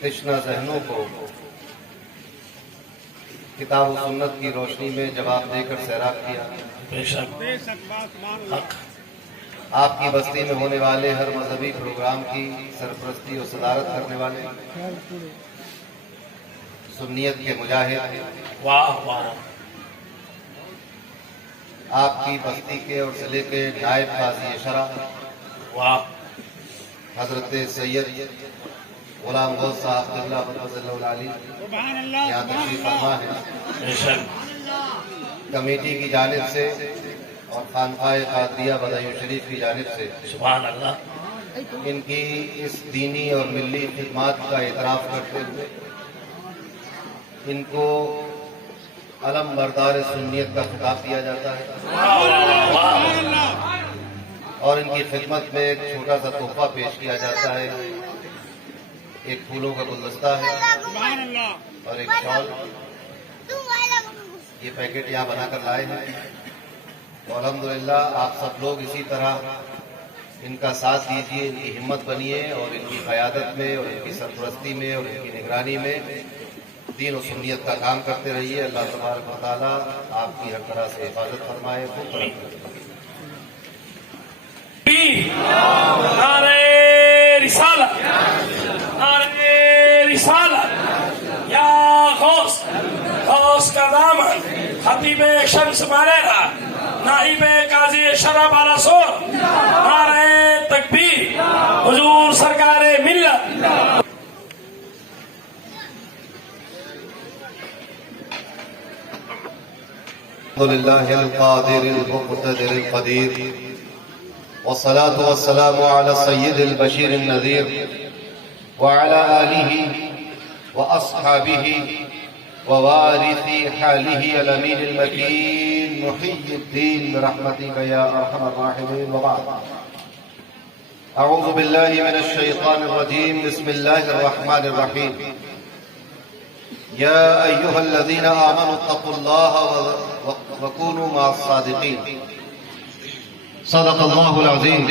تشنہ ذہنوں کو کتاب و سنت کی روشنی میں جواب دے کر سیراب کیا۔ بے شک حق آپ کی بستی میں ہونے والے ہر مذہبی پروگرام کی سرپرستی اور صدارت کرنے والے سنیت کے مجاہد، واہ واہ آپ کی بستی کے اور ضلع کے نائب قاضی شرع واہ حضرت سید غلام غوث صاحب قبلہ مقدس اللہ علی یہاں تشریف فرما ہے۔ بے شک کمیٹی کی جانب سے اور خانقاہ قادریہ بدایوں شریف کی جانب سے سبحان اللہ ان کی اس دینی اور ملی خدمات کا اعتراف کرتے ہوئے ان کو علم بردار سنیت کا خطاب دیا جاتا ہے اور ان کی خدمت میں ایک چھوٹا سا تحفہ پیش کیا جاتا ہے۔ ایک پھولوں کا گلدستہ ہے اور ایک شال، یہ پیکٹ یہاں بنا کر لائے ہیں۔ اور الحمدللہ آپ سب لوگ اسی طرح ان کا ساتھ دیجیے، ان کی ہمت بنیے اور ان کی قیادت میں اور ان کی سرپرستی میں اور ان کی نگرانی میں دین و سنیت کا کام کرتے رہیے۔ اللہ تبارک و تعالیٰ آپ کی ہر طرح سے حفاظت فرمائے، خوب ترقی فرمائے۔ نعرہ رسالت، نعرہ رسالت، یا غوث، غوث کا دامن، خطیب شمس ماریرا، نائب قاضی شرع بالاسور، نعرہ تکبیر، حضور سرکار ملت۔ الحمد للہ القادر المقتدر القدیر، والصلاة والسلام على السید البشیر النذیر وعلى آلہ وأصحابہ ووارث حالہ الامین المکین محی الدین برحمتک یا ارحم الراحمین، وبعد۔ اعوذ باللہ من الشیطان الرجیم، بسم اللہ الرحمن الرحیم۔ یا ایہا الذین آمنوا اتقوا اللہ وکونوا مع الصادقین۔ صدق اللہ العظیم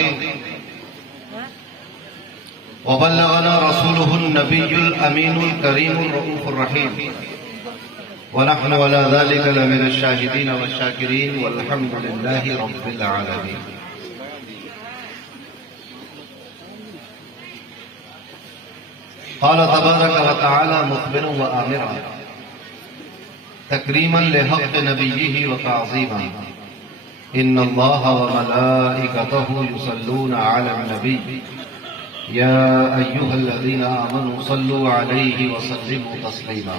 وبلغنا رسوله النبی الامین الکریم الرؤوف الرحیم، ونحن على ذلك لمن الشاهدين والشاكرين والحمد لله رب العالمين۔ قال تبارك وتعالى مخبرا وآمرا تكريما لحق نبيه وتعظيما، إن الله وملائكته يصلون على النبي يا أيها الذين آمنوا صلوا عليه وسلموا تسليما۔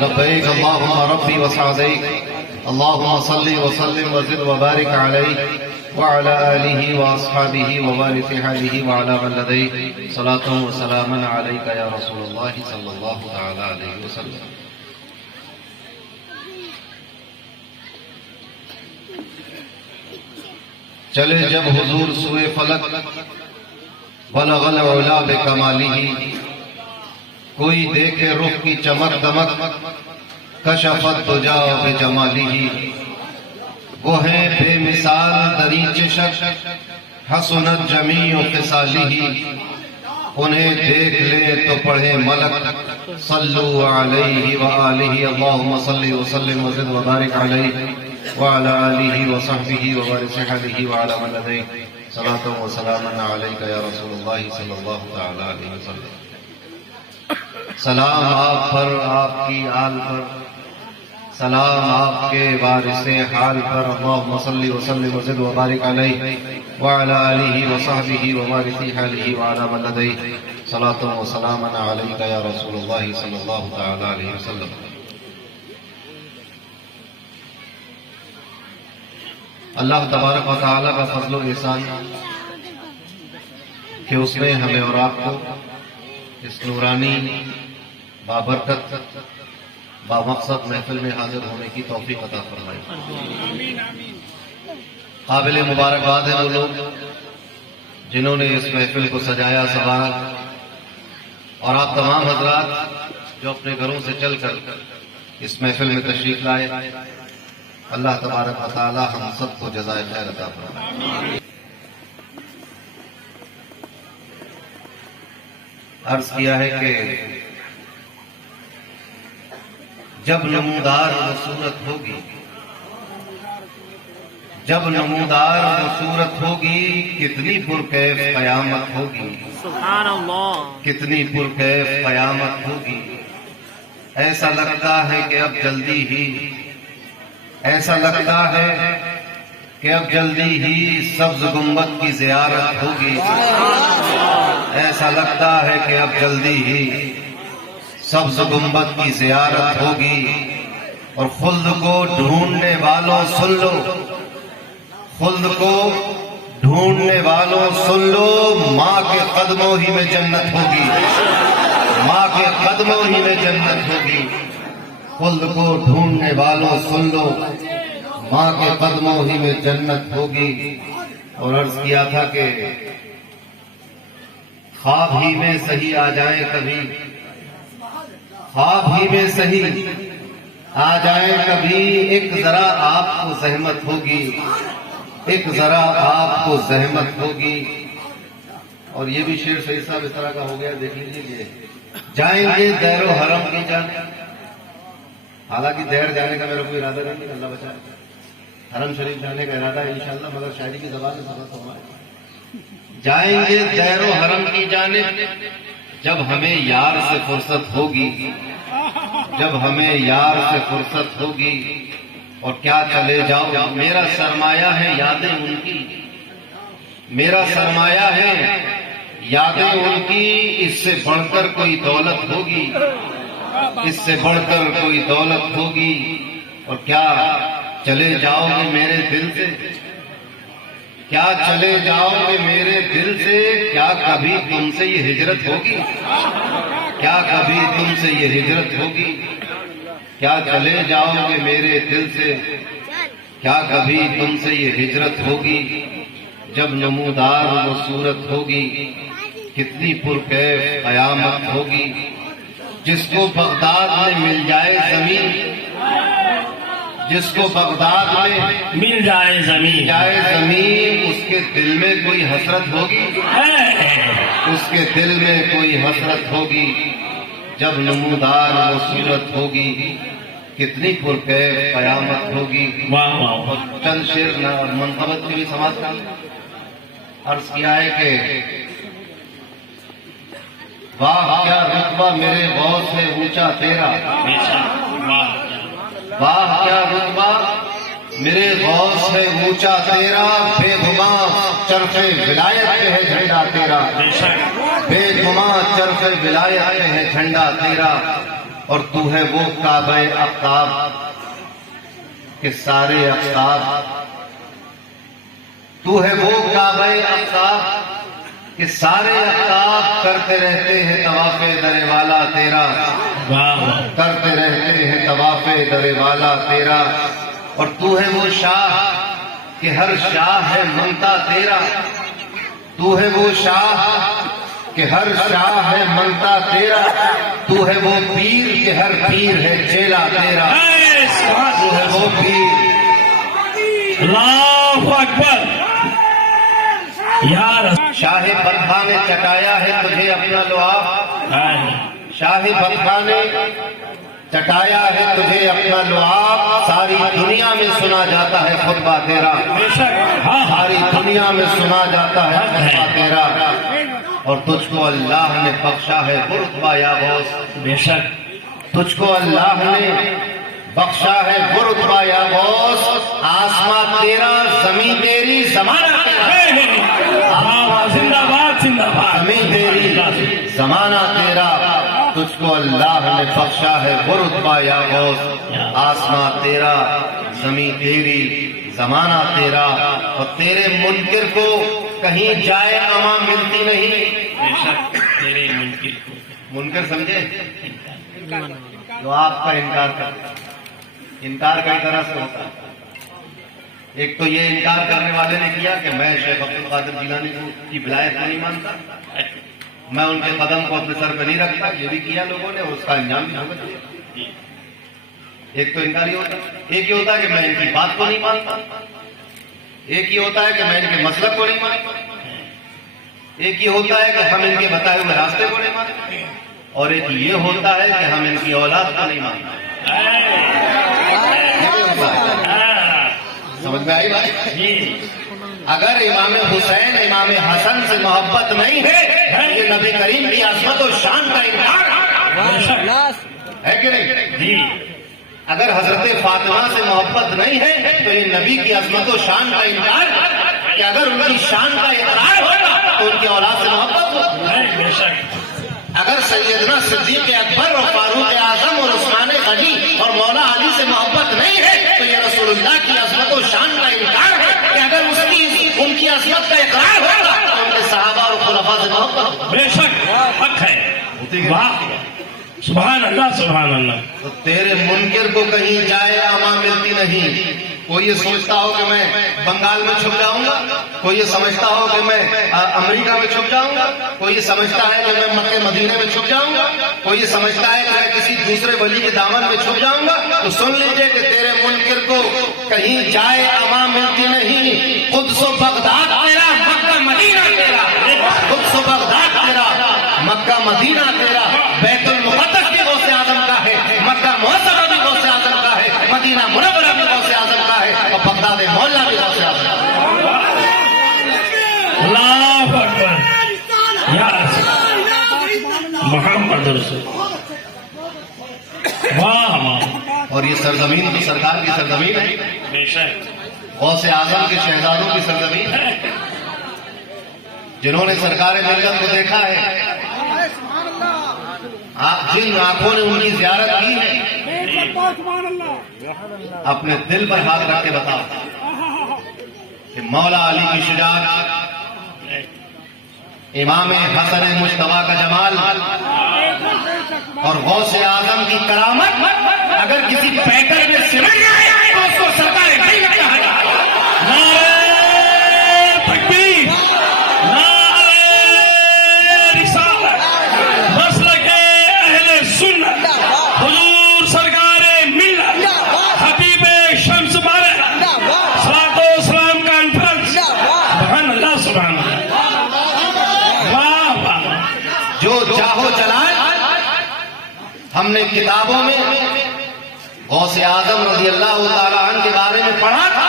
لبيك اللهم ربي وسعديك، اللهم صل وسلم وزد وبارك عليه وعلى آله وأصحابه ووارث حاله وعلى من لديه، صلاة وسلاما عليك يا رسول الله صلى الله تعالى عليه وسلم۔ چلے جب حضور سوئے فلک، بلغ العلا بکمالہ، کوئی دیکھے رخ کی چمک دمک، کشفت دجا بجمالہ، وہ ہے بے مثال دری چشک، حسنت جمیع خصالہ، انہیں دیکھ لے تو پڑھے ملک، صلو علیہ وآلہ، اللہم صلی وسلم وزد وبارک علیہ وعلى آلہ وصحبہ ووارث حالہ وعلى من لدیہ، صلاة وسلاما علیکہ یا رسول اللہ صلی اللہ تعالی علیہ وسلم۔ سلام آپ پر، آپ کی آل پر، سلام آپ کے وارث حال پر، اللہم صلی وسلم وزد وبارک علیہ وعلى آلہ وصحبہ ووارث حالہ وعلى من لدیہ، صلاة وسلاما علیکہ یا رسول اللہ صلی اللہ تعالی علیہ وسلم۔ اللہ تبارک و تعالیٰ کا فضل و احسان کہ اس نے ہمیں اور آپ کو اس نورانی بابرکت بامقصد محفل میں حاضر ہونے کی توفیق عطا فرمائی۔ قابل مبارکباد ہیں وہ لوگ جنہوں نے اس محفل کو سجایا سنوارا، اور آپ تمام حضرات جو اپنے گھروں سے چل کر اس محفل میں تشریف لائے، اللہ تبارک و تعالی ہم سب کو جزائے خیر عطا فرمائے۔ عرض کیا ہے کہ جب نمودار وہ صورت ہوگی، جب نمودار وہ صورت ہوگی، کتنی پرکیف قیامت ہوگی، سبحان اللہ، کتنی پرکیف قیامت ہوگی۔ ایسا لگتا ہے کہ اب جلدی ہی، ایسا لگتا ہے کہ اب جلدی ہی سبز گنبد کی زیارت ہوگی، ایسا لگتا ہے کہ اب جلدی ہی سبز گنبد کی زیارت ہوگی۔ اور خلد کو ڈھونڈنے والوں سن لو، خلد کو ڈھونڈنے والوں سن لو، ماں کے قدموں ہی میں جنت ہوگی، ماں کے قدموں ہی میں جنت ہوگی۔ خلد کو ڈھونڈنے والوں سن لو، ماں کے قدموں ہی میں جنت ہوگی۔ اور عرض کیا تھا کہ خواب ہی میں صحیح آ جائیں کبھی، خواب ہی میں صحیح آ جائیں کبھی، ایک ذرا آپ کو زحمت ہوگی، ایک ذرا آپ کو زحمت ہوگی۔ اور یہ بھی شعر صحیح صاحب اس طرح کا ہو گیا، دیکھ لیجیے، جائیں گے دیر و حرم کی جانب، حالانکہ دیر جانے کا میرا کوئی ارادہ نہیں، اللہ بچائے، حرم شریف جانے کا ارادہ ہے انشاءاللہ، مگر شاعری کی زبان میں سبق ہمارے، جائیں گے دیر و حرم کی جانب، جب ہمیں یار سے فرصت ہوگی، جب ہمیں یار سے فرصت ہوگی۔ اور کیا چلے جاؤ، میرا سرمایہ ہے یادیں ان کی، میرا سرمایہ ہے یادیں ان کی، اس سے بڑھ کر کوئی دولت ہوگی، اس سے بڑھ کر کوئی دولت ہوگی۔ اور کیا چلے جاؤ گے میرے دل سے، کیا چلے جاؤ گے میرے دل سے، کیا کبھی تم سے یہ ہجرت ہوگی، کیا کبھی تم سے یہ ہجرت ہوگی؟ کیا چلے جاؤ گے میرے دل سے، کیا کبھی تم سے یہ ہجرت ہوگی؟ جب نمودار وہ صورت ہوگی، کتنی پرکیف قیامت ہوگی۔ جس کو بغداد میں مل جائے زمین، جس کو بغداد میں مل جائے زمین، جائے زمین، اس کے دل میں کوئی حسرت ہوگی، اس کے دل میں کوئی حسرت ہوگی۔ جب نمودار وہ صورت ہوگی، کتنی پرکیف قیامت ہوگی۔ واہ واہ اور چند شعر منقبت کی بھی سماعت کر عرض کیا ہے کہ واہ کیا رتبہ میرے غوث ہے اونچا تیرا، واہ کیا رتبہ میرے غوث ہے اونچا تیرا، بے گماں چرخ ولایت پہ ہے جھنڈا تیرا، بے گماں چرخ ولایت پہ ہے جھنڈا تیرا۔ اور تو ہے وہ کعبہ آفتاب کہ سارے آفتاب، تو ہے وہ کعبہ آفتاب کہ سارے آفتاب کرتے رہتے ہیں طواف در والا تیرا، کرتے رہتے ہیں طواف در والا تیرا۔ اور تو ہے وہ شاہ کہ ہر شاہ ہے منتا تیرا، تو ہے وہ شاہ کہ ہر شاہ ہے منتا تیرا، تو ہے وہ پیر کہ ہر پیر ہے چیلا تیرا، تو ہے وہ پیر۔ اللہ اکبر۔ یار شاہ بدخا نے چٹایا ہے تجھے اپنا لعاب، شاہ بدخا نے چٹایا ہے تجھے اپنا لعاب، ساری دنیا میں سنا جاتا ہے خطبہ تیرا، ساری دنیا میں سنا جاتا ہے خطبہ تیرا۔ اور تجھ کو اللہ نے بخشا ہے وہ رتبہ یا غوث، بے شک تجھ کو اللہ نے بخشا ہے وہ رتبہ یا غوث، آسماں تیرا زمین تیری زمانہ تیرا، زندہ باد زندہ باد، زمین تیری زمانہ تیرا۔ تجھ کو اللہ نے بخشا ہے وہ رتبہ یا غوث، آسماں تیرا زمین تیری زمانہ تیرا۔ اور تیرے منکر کو کہیں جائے اما ملتی نہیں، بے شک تیرے منکر کو منکر سمجھے جو آپ کا انکار کرتا ہے، انکار کئی طرح سے ہوتا ہے۔ ایک تو یہ انکار کرنے والے نے کیا کہ میں شیخ عبد القادر جیلانی کی ولایت کو نہیں مانتا، میں ان کے قدم کو اپنے سر پہ نہیں رکھتا، یہ بھی کیا لوگوں نے اور اس کا انجام بھی بھگت دیا۔ ایک تو انکار ہی ہوتا ہے، ایک یہ ہوتا ہے کہ میں ان کی بات کو نہیں مانتا، ایک یہ ہوتا ہے کہ میں ان کے مسلک کو نہیں مانتا۔ ایک یہ ہوتا ہے کہ ہم ان کے بتائے ہوئے راستے کو نہیں مانتے، اور ایک یہ ہوتا ہے کہ ہم ان کی اولاد کو نہیں مانتے۔ سمجھ میں آئی بات؟ اگر امام حسین امام حسن سے محبت نہیں ہے، یہ نبی کریم کی عظمت و شان کا انکار ہے کہ نہیں؟ اگر حضرت فاطمہ سے محبت نہیں ہے تو یہ نبی کی عظمت و شان کا انکار، کہ اگر ان کی شان کا اقرار ہوگا تو ان کی اولاد سے محبت ہوگی۔ اگر سیدنا صدیق اکبر اور فاروق اعظم اور عثمان غنی اور مولا علی سے محبت نہیں ہے تو یہ رسول اللہ کی عظمت و شان کا انکار ہے، کہ اگر ان کی عظمت کا اقرار ہوگا تو ان کے صحابہ اور خلفاء سے محبت ہوگی۔ بے شک حق ہے۔ واہ سبحان اللہ سبحان اللہ۔ تو تیرے منکر کو کہیں جائے اما ملتی نہیں۔ کوئی یہ سوچتا ہو کہ میں بنگال میں چھپ جاؤں گا، کوئی یہ سمجھتا ہو کہ میں امریکہ میں چھپ جاؤں گا، کوئی یہ سمجھتا ہے کہ میں مکہ مدینے میں چھپ جاؤں گا، کوئی یہ سمجھتا ہے کہ میں کسی دوسرے ولی کے دامن میں چھپ جاؤں گا، تو سن لیجئے کہ تیرے منکر کو کہیں جائے اما ملتی نہیں۔ قدس و بغداد تیرا، مکہ مدینہ تیرا، قدس و بغداد تیرا، مکہ مدینہ تیرا، بیت المقدس بھی غوث اعظم کا ہے، مکہ معظمہ بھی غوث اعظم کا ہے، مدینہ منورہ بھی غوث اعظم کا ہے، اور بغداد مولا بھی غوث اعظم کا ہے۔ اللہ اکبر یا محمد رسول واہ واہ۔ اور یہ سرزمین تو سرکار کی سرزمین ہے، بے شک غوث اعظم کے شہزادوں کی سرزمین ہے، جنہوں نے سرکار ملت کو دیکھا ہے، جن آنکھوں نے ان کی زیارت کی ہے، اپنے دل پر ہاتھ رکھ کے بتا کہ مولا علی کی شجاعت، امام حسن مجتبیٰ کا جمال اور غوث اعظم کی کرامت اگر کسی پیکر میں سمٹ جائے تو اس کو سرکار نہیں کہا جائے۔ نعرہ تکبیر، نعرہ رسالت، مسلک اہل سنت، حضور سرکار ملت، خطیب شمس بارہ، صلاۃ و اسلام کانفرنس، سبحان اللہ سبحان اللہ۔ واہ واہ۔ جو چاہو چلائے، ہم نے کتابوں میں غوث اعظم رضی اللہ تعالیٰ عنہ کے بارے میں پڑھا تھا،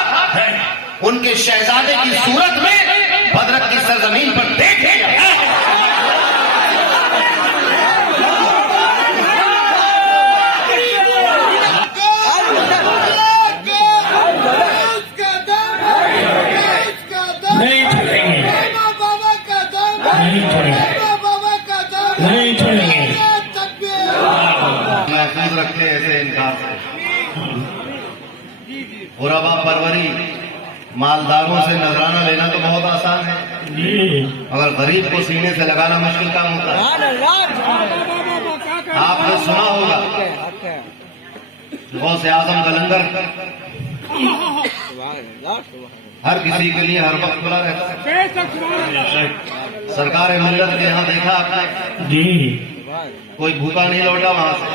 ان کے شہزادے کی صورت میں بدرک کی سرزمین پر دیکھے گئے۔ نہیں چھوڑیں گے، نہیں چھوڑیں گے، نہیں چھوڑیں گے۔ محفوظ رکھتے ایسے انکار سے۔ غربا پروری، مالداروں سے نذرانہ لینا تو بہت آسان ہے، جی مگر غریب کو سینے سے لگانا مشکل کام ہوتا ہے۔ آپ نے سنا ہوگا غوث اعظم کا لنگر ہر کسی کے لیے ہر وقت کھلا رہتا ہے۔ سرکار ملت کے یہاں دیکھا آپ نے، جی کوئی بھوکا نہیں لوٹا وہاں سے۔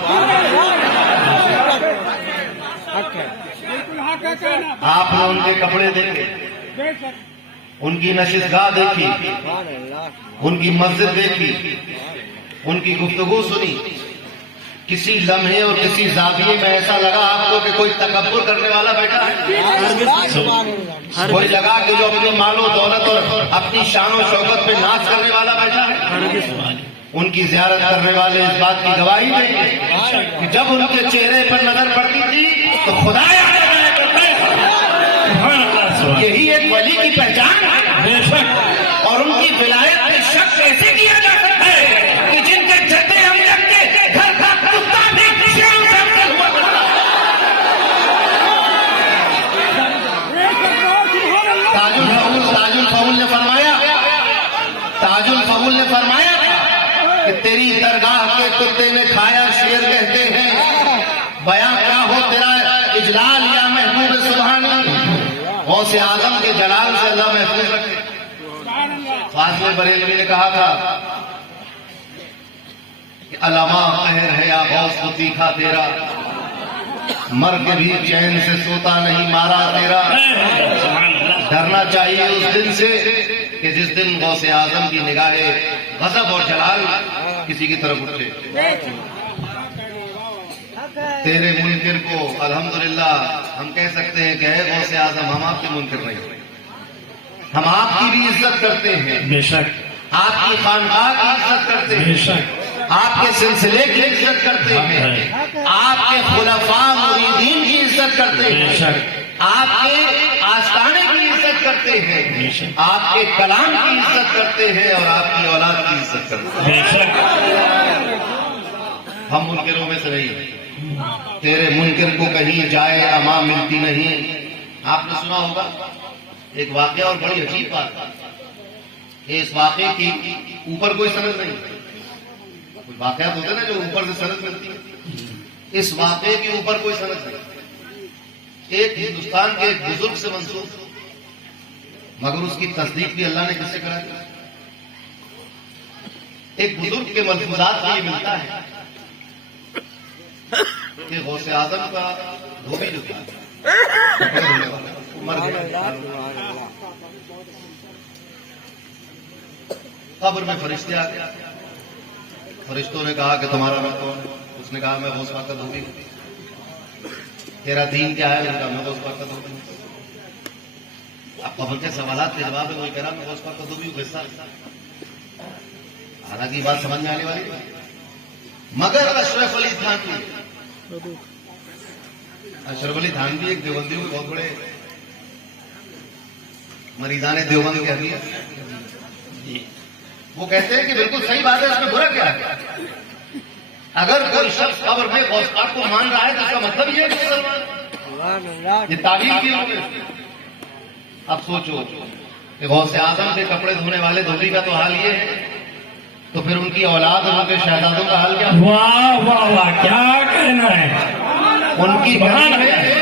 آپ نے ان کے کپڑے دیکھے، ان کی نشستگاہ دیکھی، ان کی مسجد دیکھی، ان کی گفتگو سنی۔ کسی لمحے اور کسی زاویے میں ایسا لگا آپ کو کہ کوئی تکبر کرنے والا بیٹھا ہے، کوئی لگا کہ جو اپنی مال و دولت اور اپنی شان و شوکت پہ ناز کرنے والا بیٹھا ہے۔ ان کی زیارت کرنے والے اس بات کی گواہی دیں گے کہ جب ان کے چہرے پر نظر پڑتی تھی تو خدا یہی ایک ولی کی پہچان ہے، بے شک۔ اور ان کی ولایت میں شک کیسے کیا جا سکتا ہے کہ جن کے جدے ہم کے گھر کا کتا بھی شیروں سے اپنے ہوا کرتا ہے۔ تاج الفضول نے فرمایا کہ تیری درگاہ کے کتے نے کھایا شیر کہتے ہیں، بیاں کیا ہو تیرا اجلال یا محبوب سبحانی۔ غوث اعظم کے جلال سے اللہ محفوظ رکھے۔ فاضل بریلوی نے کہا تھا کہ علامہ قہر ہے یا غوث کو تیکھا تیرا، مر کے بھی چین سے سوتا نہیں مارا تیرا۔ ڈرنا چاہیے اس دن سے کہ جس دن غوث اعظم کی نگاہ غضب اور جلال کسی کی طرف اٹھے. تیرے منکر کو الحمدللہ ہم کہہ سکتے ہیں کہ اے غوث اعظم ہم آپ کے منکر نہیں، ہم آپ کی بھی عزت کرتے ہیں، بے شک آپ کی خانقاہ کی عزت کرتے بے ہیں، شک آپ کے سلسلے کی عزت کرتے ہیں، آپ کے خلفاء مریدین کی عزت کرتے بے ہیں، شک آپ کے آستانے کی عزت کرتے ہیں، بے شک آپ کے کلام کی عزت کرتے ہیں اور آپ کی اولاد کی عزت کرتے ہیں. بے شک. ہم منکروں میں سے نہیں. تیرے منکر کو کہیں جائے اما ملتی نہیں. آپ نے سنا ہوگا ایک واقعہ اور بڑی عجیب بات ہے، اس واقعے کی اوپر کوئی سند نہیں. کوئی واقعات ہوتے ہیں نا جو اوپر سے سند ملتی ہے، اس واقعے کے اوپر کوئی سند نہیں. ایک ہندوستان کے ایک بزرگ سے منسوب، مگر اس کی تصدیق بھی اللہ نے کس سے کرا دی؟ ایک بزرگ کے ملفوظات سے یہ ملتا ہے کہ غوث اعظم کا دھوبی جو تھا مر گیا. قبر میں فرشتے آ گئے. فرشتوں نے کہا کہ تمہارا رب کون ہے؟ اس نے کہا میں غوث پاک کا دھوبی ہوں. تیرا دین کیا ہے؟ میں غوث پاک کا دھوبی ہوں. اب قبر کے سوالات کے جواب میں وہی کہہ رہا میں غوث پاک کا دھوبی ہوں. قصہ حالانکہ بات سمجھ میں آنے والی نہیں. مگر اشرف علی تھانوی ایک دیوبندیوں کے بہت بڑے مریدان دیوبند کے حدیث، وہ کہتے ہیں کہ بالکل صحیح بات ہے، اس میں برا کیا ہے؟ اگر کوئی شخص قبر میں غوث پاک کو مان رہا ہے تو اس کا مطلب یہ ہے کہ یہ تعلیم کی ہوں گے. اب سوچو کہ غوث اعظم کے کپڑے دھونے والے دھوبی کا تو حال یہ ہے، تو پھر ان کی اولاد اور ان کے شہزادوں کا حال کیا؟ واہ واہ واہ، کیا کہنا ہے. ان کی بہن ہے،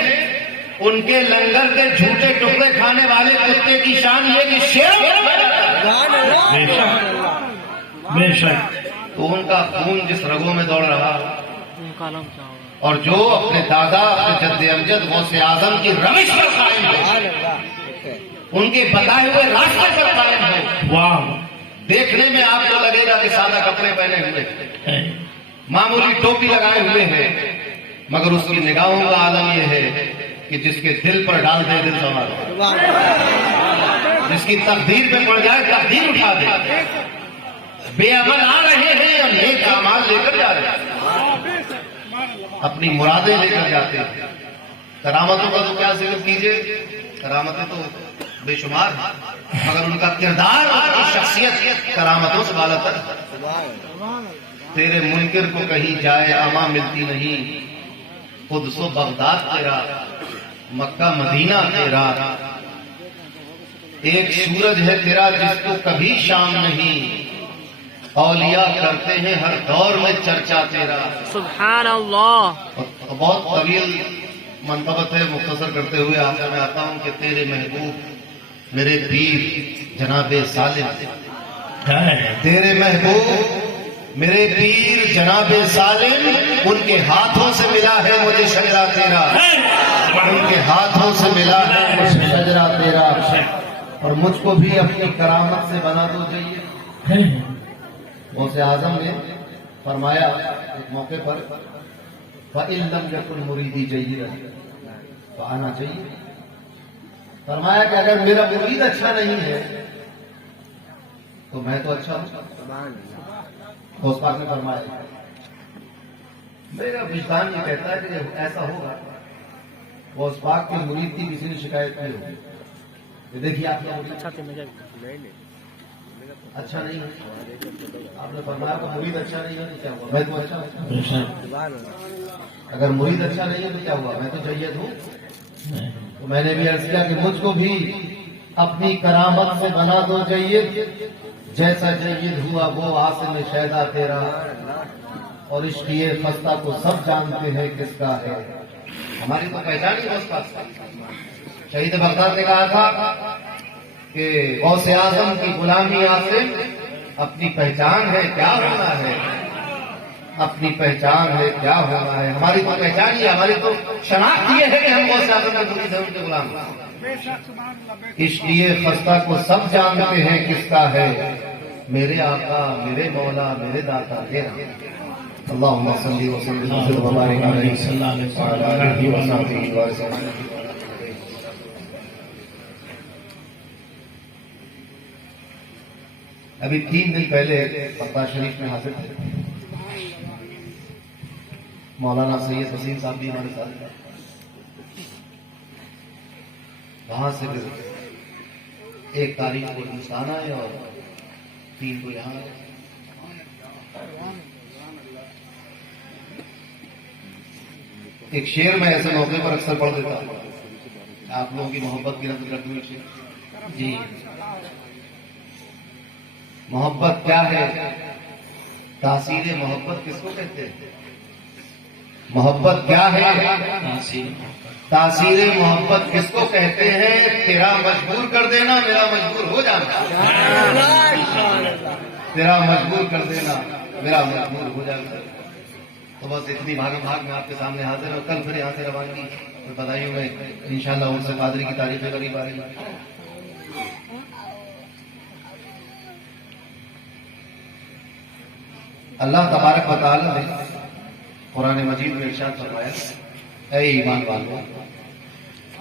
ان کے لنگر کے جھوٹے ٹکڑے کھانے والے کتے کی شان یہ کہ شیر بے شک بے شک. تو ان کا خون جس رگوں میں دوڑ رہا اور جو اپنے دادا اپنے جد امجد غوث اعظم کی روش پر قائم ہے، ان کے بتائے ہوئے راستے پر قائم ہے، واہ. دیکھنے میں آپ کو لگے گا کہ سادہ کپڑے پہنے ہوئے، معمولی ٹوپی لگائے ہوئے ہیں، مگر اس کی نگاہوں کا عالم یہ ہے کہ جس کے دل پر ڈال دے دل سنوار، جس کی تقدیر پہ پڑ جائے تقدیر اٹھا دے. بے عمل آ رہے ہیں اور نیک اعمال لے کر جا رہے ہیں، اپنی مرادیں لے کر جاتے ہیں. کرامتوں کا تو کیا ذکر کیجیے، کرامتیں تو بے شمار ہیں، مگر ان کا کردار اور شخصیت کرامتوں سے بالا تر. تیرے منکر کو کہیں جائے اما ملتی نہیں، قدس و بغداد تیرا، مکہ مدینہ تیرا. ایک سورج ہے تیرا جس کو کبھی شام نہیں، اولیاء کرتے ہیں ہر دور میں چرچا تیرا. سبحان اللہ. بہت طویل منقبت ہے، مختصر کرتے ہوئے آخر میں آتا ہوں کہ تیرے محبوب میرے پیر جناب سالم، تیرے محبوب میرے پیر جناب سالم، ان کے ہاتھوں سے ملا ہے مجھے شجرہ تیرا، ان کے ہاتھوں سے ملا ہے مجھے شجرہ تیرا. اور مجھ کو بھی اپنی کرامت سے بنا دو چاہیے. غوث اعظم نے فرمایا ایک موقع پر فَإِن لَمْ يَكُنْ مُرِيدِي جَيِّدًا، تو آنا چاہیے. فرمایا کہ اگر میرا مرید اچھا نہیں ہے تو میں تو اچھا ہوں. غوث پاک نے فرمایا میرا وجدان یہ کہتا ہے کہ ایسا ہوگا. غوث پاک کے مرید کی کسی نے شکایت نہیں ہوگی. دیکھیے آپ کا مرید اچھا نہیں ہے، آپ نے فرمایا کہ مرید اچھا نہیں ہے تو کیا ہوا، میں تو اچھا ہوں. اگر مرید اچھا نہیں ہے تو کیا ہوا، میں تو جید ہوں. تو میں نے بھی عرض کیا کہ مجھ کو بھی اپنی کرامت سے بنا دو جید، جیسا جید ہوا وہ عاصم شیدا تیرا. اور عشقیے خستہ کو سب جانتے ہیں کس کا ہے، ہماری تو پہچان ہی اس کا. شہید بغداد نے کہا تھا کہ غوث اعظم کی غلامی عاصم، اپنی پہچان ہے کیا ہونا ہے، اپنی پہچان ہے کیا ہونا ہے. ہماری تو پہچان ہی، ہماری تو شناخت یہ ہے کہ ہم غوث اعظم کے مرید ہیں، ان کے غلام ہیں. اس لیے خستہ کو سب جانتے ہیں کس کا ہے، میرے آقا میرے مولا میرے داتا تیرا۔ اللہم صلی وسلم وبارک علیہ وعلی آلہ وصحبہ وسلم۔ ابھی 3 دن پہلے فتح شریف میں حاضر تھے مولانا سید وسیم صاحب بھی ہمارے ساتھ ہیں۔ وہاں سے پھر 1 تاریخ کو ہندوستان آئے اور 3 کو یہاں آئے۔ ایک شعر میں ایسے موقع پر اکثر پڑھ دیتا ہوں، آپ لوگوں کی محبت کی رد کرتے ہوئے شعر۔ جی، محبت کیا ہے، تاثیر محبت کس کو کہتے ہیں؟ محبت کیا ہے، تاثیر محبت کس کو کہتے ہیں؟ تیرا مجبور کر دینا میرا مجبور ہو جانا، تیرا مجبور کر دینا میرا مجبور ہو جانا۔ تو بس اتنی بھاگ میں آپ کے سامنے حاضر اور کل پھر یہاں سے روانگی بدائیوں میں انشاءاللہ ان سے قادری کی تعریفیں قریب آ رہی ہیں۔ اللہ تبارک و تعالی نے قرآن مجید میں ارشاد فرمایا، اے ایمان والو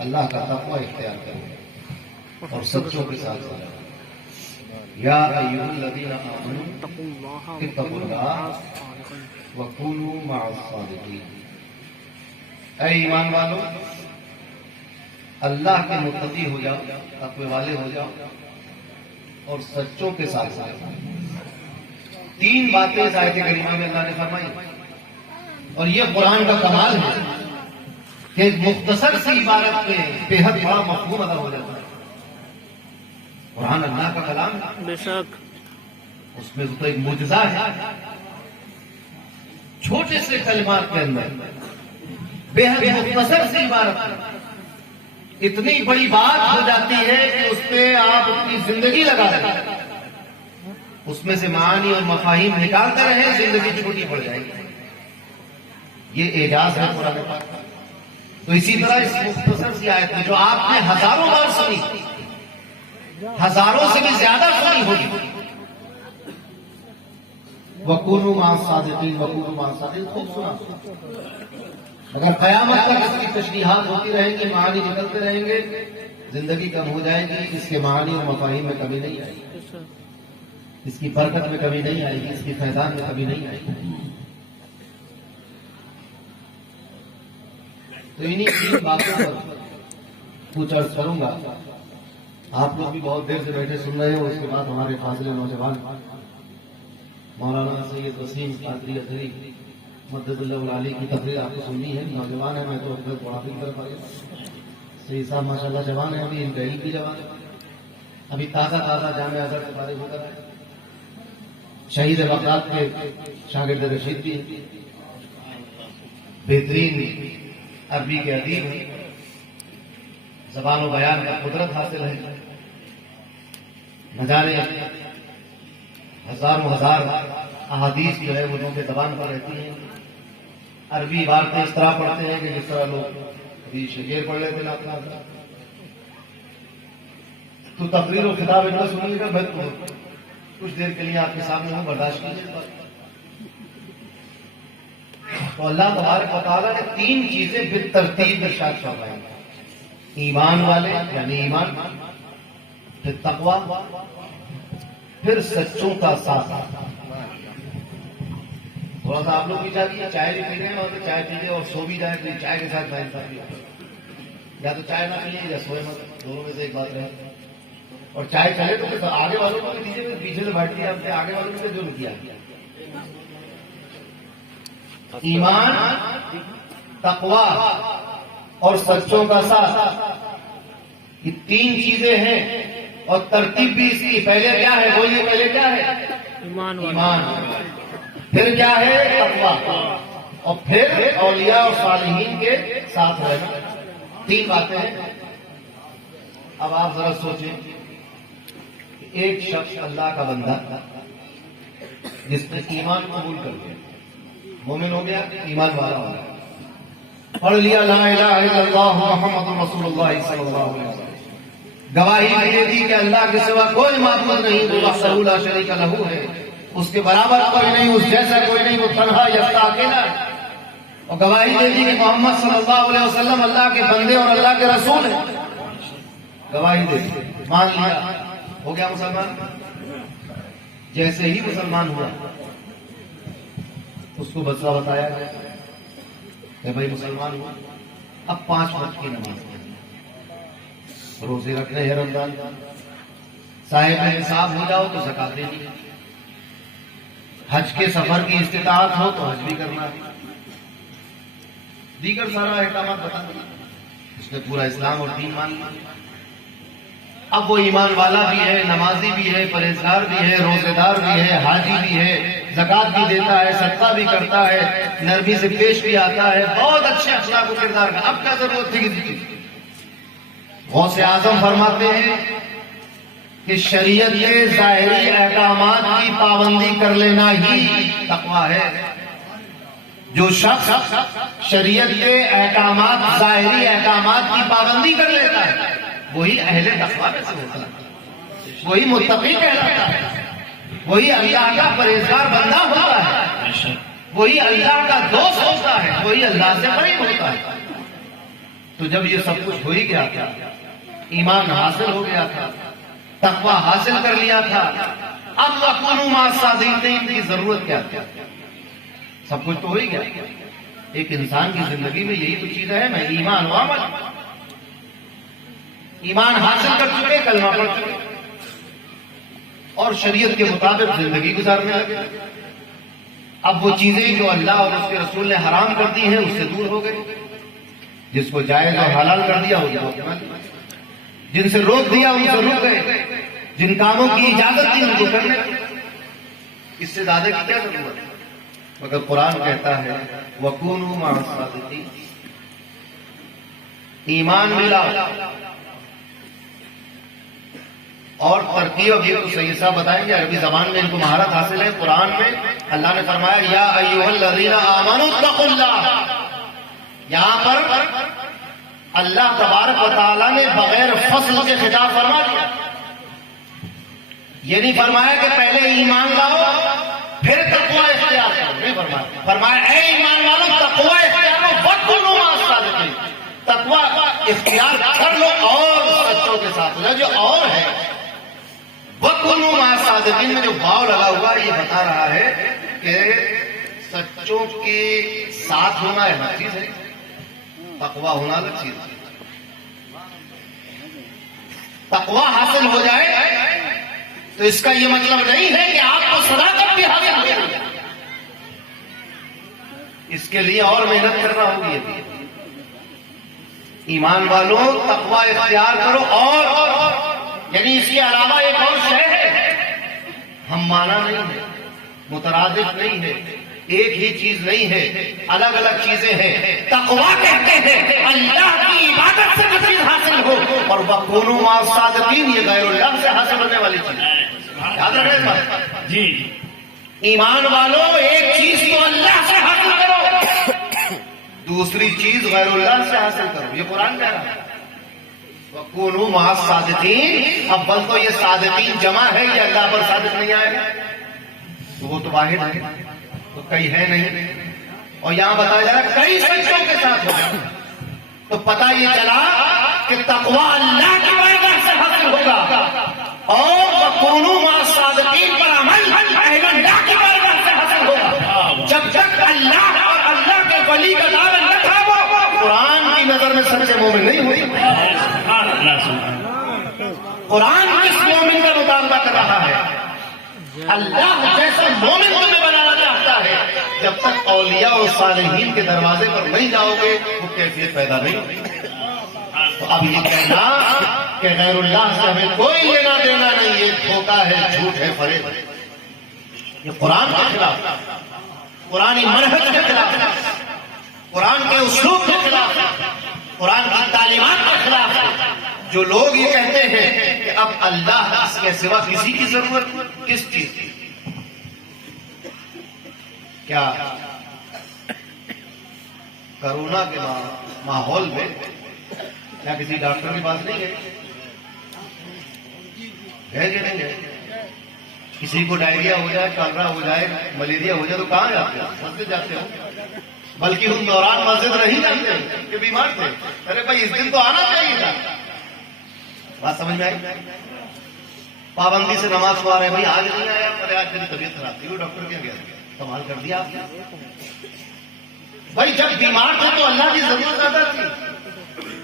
اللہ کا تقوی اختیار کرو اور سچوں کے ساتھ رہو۔ یا ایھا الذین آمنوا اتقوا اللہ وکونوا مع الصادقین۔ اے ایمان والو اللہ کے متقی ہو جاؤ، تقوی والے ہو جاؤ اور سچوں کے ساتھ رہو۔ 3 باتیں اس آیت کریمہ میں اللہ نے فرمائی، اور یہ قرآن کا کمال ہے کہ ایک مختصر سی عبارت میں بے حد بڑا مفہوم ادا ہو جاتا ہے۔ قرآن اللہ کا کلام ہے، بے شک اس میں تو ایک معجزہ ہے، چھوٹے سے کلمات کے اندر بے حد مختصر سی عبارت اتنی بڑی بات ہو جاتی ہے کہ اس پہ آپ اپنی زندگی لگا دیں، اس میں سے معانی اور مفاہیم نکالتے رہیں، زندگی چھوٹی پڑ جائے گی۔ یہ اعجاز ہے قرآن پاک کا۔ تو اسی طرح اس مختصر سی آیت میں جو آپ نے ہزاروں بار سنی، ہزاروں سے بھی زیادہ سنی ہوگی، وَكُونُوا مَعَ الصَّادِقِينَ وَكُونُوا مَعَ الصَّادِقِينَ، خوب سنا۔ اگر قیامت تک اس کی تشریحات ہوتی رہیں گی، معانی نکلتے رہیں گے، زندگی کم ہو جائے گی، اس کے معانی اور مفاہیم میں کمی نہیں آئے گی، اس کی برکت میں کمی نہیں آئے گی، اس کی فیضان میں کمی نہیں آئے گی۔ تو انہی 3 باتوں پر کچھ عرض کروں گا۔ آپ لوگ بھی بہت دیر سے بیٹھے سن رہے ہو، اس کے بعد ہمارے فاضل نوجوان مولانا سید وسیم قادری اطہری مدد اللہ العالی کی تقریر آپ کو سننی ہے۔ نوجوان ہے، میں تو اپنے بڑھاپے کی طرف آ گیا۔ سید صاحب ماشاءاللہ جوان ہے، ابھی ان کا علم بھی جوان ہے، ابھی تازہ جامعہ ازہر سے فارغ ہو کر ہے، شہید بغداد کے شاگرد رشید بھی ہیں، بہترین عربی کے ادیب ہیں، زبان و بیان کا قدرت حاصل ہے، نہ جانے ہزاروں احادیث جو ہے وہ ان کے زبان پر رہتی ہیں، عربی عبارتیں اس طرح پڑھتے ہیں کہ جس طرح لوگ ابھی شعر پڑھ لیتے ہیں اپنا۔ تو تقریر و خطاب اتنا سنیے گا، میں کچھ دیر کے لیے آپ کے سامنے ہوں، برداشت کیجیے۔ تو اللہ تبارک و تعالیٰ نے 3 چیزیں بالترتیب ارشاد فرمائی، ایمان والے یعنی ایمان، پھر تقویٰ، پھر سچوں کا ساتھ۔ تھوڑا سا آپ لوگ بھی چاہیے، چائے بھی پی رہے ہیں اور چائے پیجیے اور سو بھی جائے، تو چائے کے ساتھ یا تو چائے نہ پیے یا سوئے مت، دونوں میں سے ایک بات رہے۔ اور چائے چلے تو پھر آگے والوں کو بھی دیجیے، پیچھے سے بیٹھ کے اپنے آگے والوں سے جو کیا۔ ایمان، تقویٰ اور سچوں کا ساتھ، یہ 3 چیزیں ہیں، اور ترتیب بھی اس کی پہلے کیا ہے؟ بولیے پہلے کیا ہے؟ ایمان، پھر کیا ہے؟ تقویٰ، اور پھر اولیاء اور صالحین کے ساتھ رہنا۔ 3 باتیں ہیں۔ اب آپ ذرا سوچیں کہ ایک شخص اللہ کا بندہ جس نے ایمان قبول کر لیا، مومن ہو گیا، ایمان والا ہو گیا، پڑھ لیا لا الہ الا اللہ محمد رسول اللہ صلی اللہ علیہ وسلم، گواہی بھی دے دی کہ اللہ کے سوا کوئی معبود نہیں، وہ وحدہ لا شریک لہ ہے، اس کے برابر کوئی نہیں، اس جیسا کوئی نہیں، وہ تنہا یکتا اکیلا ہے، اور گواہی دے دی کہ محمد صلی اللہ علیہ وسلم اللہ کے بندے اور اللہ کے رسول ہیں، گواہی دے دی، مان لیا، ہو گیا مسلمان۔ جیسے ہی مسلمان ہوا اس کو مسئلہ بتایا گیا کہ بھائی مسلمان ہوا، اب 5 وقت کی نماز پڑھیں، روزے رکھنے ہیں رمضان، صاحب نصاب ہو جاؤ تو زکات دینی، حج کے سفر کی استطاعت ہو تو حج بھی کرنا ہے، دیگر سارا احکامات بتا دیا، اس نے پورا اسلام اور دین مان لیا۔ اب وہ ایمان والا بھی ہے، نمازی بھی ہے، پرہیزگار بھی ہے، روزے دار بھی ہے، حاجی بھی ہے، زکات بھی دیتا ہے، صدقہ بھی کرتا ہے، نرمی سے پیش بھی آتا ہے، بہت اچھے اخلاق و کردار کا، اب کیا ضرورت تھی کسی کی؟ غوث اعظم فرماتے ہیں کہ شریعت کے ظاہری احکامات کی پابندی کر لینا ہی تقویٰ ہے۔ جو شخص شریعت کے احکامات، ظاہری احکامات کی پابندی کر لیتا ہے وہی اہل تقویٰ میں سے ہوتا ہے، وہی متقی کہلاتا ہے، وہی اللہ کا پرہیزگار بندہ ہوتا ہے، وہی اللہ کا دوست ہوتا ہے، وہی اللہ سے قریب ہوتا ہے۔ تو جب یہ سب کچھ ہو ہی گیا تھا، ایمان حاصل ہو گیا تھا، تقویٰ حاصل کر لیا تھا، اب وَكُونُوا مَعَ الصَّادِقِينَ کی ضرورت کیا تھی؟ سب کچھ تو ہو ہی گیا۔ ایک انسان کی زندگی میں یہی تو چیزیں ہیں، میں ایمان و عمل، ایمان حاصل کر چکے، کلمہ پڑھ چکے اور شریعت کے مطابق زندگی گزارنے لگے۔ اب وہ چیزیں جو اللہ اور اس کے رسول نے حرام کر دی ہیں اس سے دور ہو گئے، جس کو جائز اور حلال کر دیا ان کو اپنا لیا، جن سے روک دیا ان سے رک گئے، جن کاموں کی اجازت دی ان کو کرنے لگے۔ اس سے زیادہ کی کیا ضرورت ہے؟ مگر قرآن کہتا ہے وَكُونُوا مَعَ الصَّادِقِينَ، ایمان ملا اور ترکیب، اب یہ تو صحیح صاحب بتائیں گے، عربی زبان میں ان کو مہارت حاصل ہے۔ قرآن میں اللہ نے فرمایا یا ایھا الذین آمنوا اتقوا اللہ، یہاں پر اللہ تبارک و تعالیٰ نے بغیر فصل کے خطاب فرما دیا، یہ نہیں فرمایا کہ پہلے ایمان لاؤ پھر تقویٰ اختیار کرو، نہیں فرمایا، فرمایا اے ایمان والو تقویٰ اختیار کرو، وَكُونُوا مَعَ الصَّادِقِينَ، تقویٰ اختیار کر لو اور سچوں کے ساتھ ہو جاؤ۔ جو اور ہے وَكُونُوا مَعَ الصَّادِقِينَ میں جو واو لگا ہوا یہ بتا رہا ہے کہ سچوں کے ساتھ ہونا الگ چیز ہے، تقویٰ ہونا الگ چیز ہے۔ تقویٰ حاصل ہو جائے تو اس کا یہ مطلب نہیں ہے کہ آپ کو صداقت بھی حاصل ہو جائے، اس کے لیے اور محنت کرنا ہوگی۔ ایمان والوں تقویٰ اختیار کرو، اور یعنی اس کے علاوہ ایک اور شے ہے، ہم مانا نہیں ہے، مترادف نہیں ہے، ایک ہی چیز نہیں ہے، الگ الگ چیزیں ہیں۔ تقویٰ کہتے ہیں اللہ کی عبادت سے جو چیز حاصل ہو، اور وَكُونُوا مَعَ الصَّادِقِينَ یہ غیر اللہ سے حاصل ہونے والی چیز ہے، یاد رکھیں اس بات۔ جی ایمان والوں ایک چیز تو اللہ سے حاصل کرو، دوسری چیز غیر اللہ سے حاصل کرو، یہ قرآن کہہ رہا ہے وَكُونُوا مَعَ الصَّادِقِينَ۔ اول تو یہ صادقین جمع ہے، یہ اللہ پر صادق نہیں آئے گا، تو وہ تو واحد ہے، تو کئی ہے نہیں، اور یہاں بتایا جا رہا ہے کئی سچوں کے ساتھ ہوگا، تو پتہ یہ چلا کہ تقویٰ اللہ کی بارگاہ سے حاصل ہوگا، اور وَكُونُوا مَعَ الصَّادِقِينَ پر عمل اہل اللہ کی بارگاہ سے حاصل ہوگا۔ جب تک اللہ اور اللہ کے ولی کا دامن نہ تھامو، قرآن کی نظر میں سچے مومن نہیں ہوئی۔ قرآن کس مومن کا مطالبہ کر رہا ہے؟ اللہ جیسا مومن تمہیں بنانا چاہتا ہے۔ جب تک اولیاء اور صالحین کے دروازے پر نہیں جاؤ گے وہ کیفیت پیدا نہیں ہوگی۔ تو اب یہ کہنا کہ غیر اللہ سے ہمیں کوئی لینا دینا نہیں، یہ دھوکہ ہے، جھوٹ ہے، فریب ہے، یہ قرآن کے خلاف، قرآنی منہج کے خلاف، قرآن کے اسلوب کے خلاف، قرآن کی تعلیمات کے خلاف۔ جو لوگ یہ کہتے ہیں کہ اب اللہ کے سوا کسی کی ضرورت کس چیز کی، کیا کرونا کے ماحول میں کیا کسی ڈاکٹر کے پاس نہیں گئے؟ ہے کہ نہیں ہے؟ کسی کو ڈائریا ہو جائے، کالرا ہو جائے، ملیریا ہو جائے تو کہاں جاتے ہیں؟ مسجد جاتے ہو، بلکہ اس دوران مسجد نہیں جاتے ہیں کہ بیمار تھے. ارے بھائی اس دن تو آنا چاہیے تھا. بات سمجھ میں آئی؟ پابندی سے نماز پڑھا رہے بھائی آج نہیں آیا، ارے آج میری طبیعت خراب تھی، وہ ڈاکٹر کے گیا، کمال کر دیا آپ نے. بھائی جب بیمار تھے تو اللہ کی ضرورت زیادہ تھی،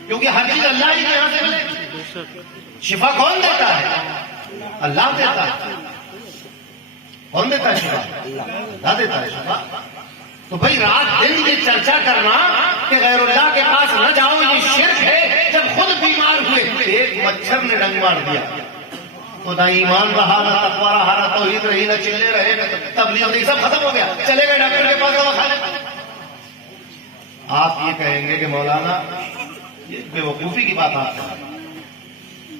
کیونکہ ہر چیز اللہ ہی کے یہاں سے ملے. شفا کون دیتا ہے؟ اللہ دیتا ہے. کون دیتا ہے شفا؟ اللہ دیتا ہے شفا. تو بھائی رات دن یہ چرچا کرنا کہ غیر اللہ کے پاس نہ جاؤ یہ شرک ہے. جب خود بیمار ہوئے ایک مچھر نے ڈنگ مار دیا تو نہ ایمان رہا، نہ تقوی رہا، نہ توحید رہی، نہ چلے رہے، نہ تبلیغ نہیں، سب ختم ہو گیا. چلے گئے ڈاکٹر کے پاس دوا کھانے. آپ یہ کہیں گے کہ مولانا یہ بے وقوفی کی بات آپ کر.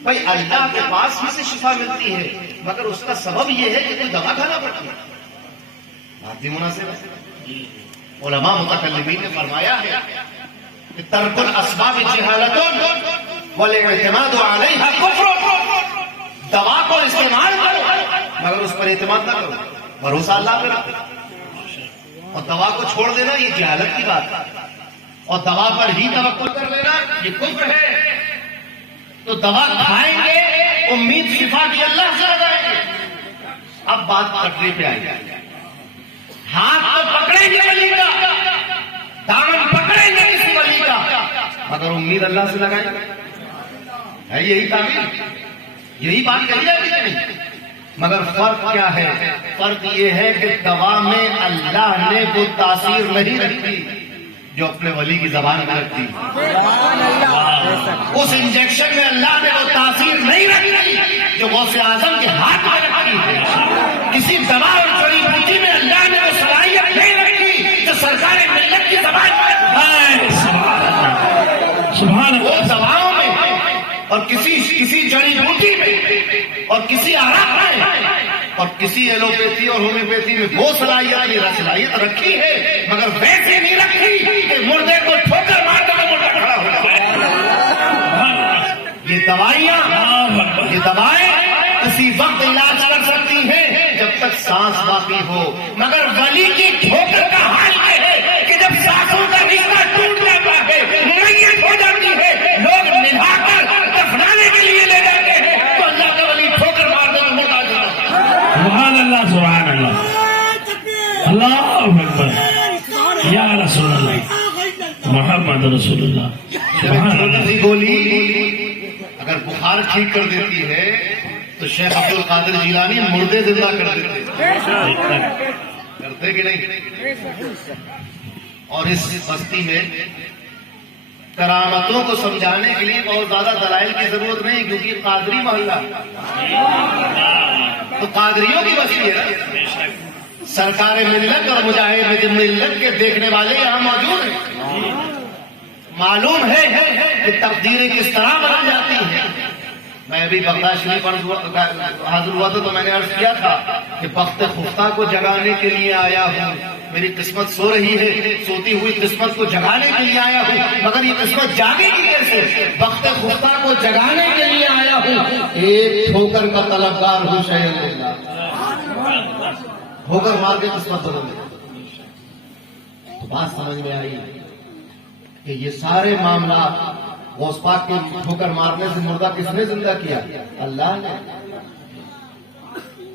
بھائی اللہ کے پاس ہی سے شفا ملتی ہے، مگر اس کا سبب یہ ہے کہ کوئی دوا کھانا پڑتی ہے. بات بھی مناسب ہے. علماء متکلمین نے فرمایا ہے کہ ترک الاسباب جہالت والاعتماد علیہا کفر. دوا کو استعمال کرو مگر اس پر اعتماد نہ کرو، بھروسہ اللہ پہ رکھو. اور دوا کو چھوڑ دینا یہ جہالت کی بات ہے، اور دوا پر ہی توکل کر لینا یہ کفر ہے. تو دوا کھائیں گے، امید شفا کی اللہ سے لگائیں گے. اب بات پٹری پہ آئی. ہاتھ تو پکڑیں گے ولی کا، دامن پکڑیں گے کسی ولی کا، مگر امید اللہ سے لگائیں گے. ہے یہی تعبیر؟ یہی بات کہی جاتی ہے نہیں؟ مگر فرق کیا ہے؟ فرق یہ ہے کہ دوا میں اللہ نے وہ تاثیر نہیں رکھی جو اپنے ولی کی زبان میں رکھتی. اس انجیکشن میں اللہ نے وہ تاثیر نہیں رکھی جو غوث اعظم کے ہاتھ میں رکھی ہے. کسی دوا اور جڑی بوٹی میں اللہ نے وہ صلاحیت نہیں رکھی جو سرکار ملت کی زبان میں. سبحان اللہ. وہ دواؤں میں اور کسی جڑی بوٹی میں اور کسی عرق میں اور کسی ایلوپیتھی اور ہومیوپیتھی میں وہ صلاحیت رکھی ہے، مگر ویسے نہیں رکھی کہ مردے کو ٹھوکر مار کر مردہ کھڑا ہو جائے. یہ دوائیں اسی وقت علاج کر سکتی ہیں جب تک سانس باقی ہو، مگر ولی کی ٹھوکر کا حال یہ ہے کہ جب سانسوں کا رشتہ ٹوٹ جاتا ہے، میت ہو جاتی ہے، لوگ نبھا کر دفنانے کے لیے لے جاتے ہیں تو اللہ کا ولی ٹھوکر مار کر مردہ جاتا ہے. سبحان اللہ، سبحان اللہ، اللہ اکبر، یا رسول اللہ محمد رسول اللہ. سبحان اللہ. گولی اگر بخار ٹھیک کر دیتی ہے تو شیخ عبد القادر جیلانی مردے زندہ کر دیتے کرتے کہ نہیں. اور اس بستی میں کرامتوں کو سمجھانے کے لیے بہت زیادہ دلائل کی ضرورت نہیں، کیونکہ قادری محلہ تو قادریوں کی بستی ہے. سرکار ملت اور مجاہد ملت کے دیکھنے والے یہاں موجود ہیں. معلوم ہے کہ تقدیریں کس طرح بنا جاتی ہیں. میں ابھی بغداد شریف حاضر ہوا تھا تو میں نے عرض کیا تھا کہ بخت خفتہ کو جگانے کے لیے آیا ہوں. میری قسمت سو رہی ہے، سوتی ہوئی قسمت کو جگانے کے لیے آیا ہوں، مگر یہ قسمت جاگے گی کیسے؟ بخت خفتہ کو جگانے کے لیے آیا ہوں. ایک ٹھوکر کا طلبگار ہوں شہر اللہ. ٹھوکر مار کے قسمت بدل دے. تو بات سمجھ میں آئی کہ یہ سارے معاملات غوث پاک کے ٹھوکر مارنے سے مردہ کس نے زندہ کیا؟ اللہ نے.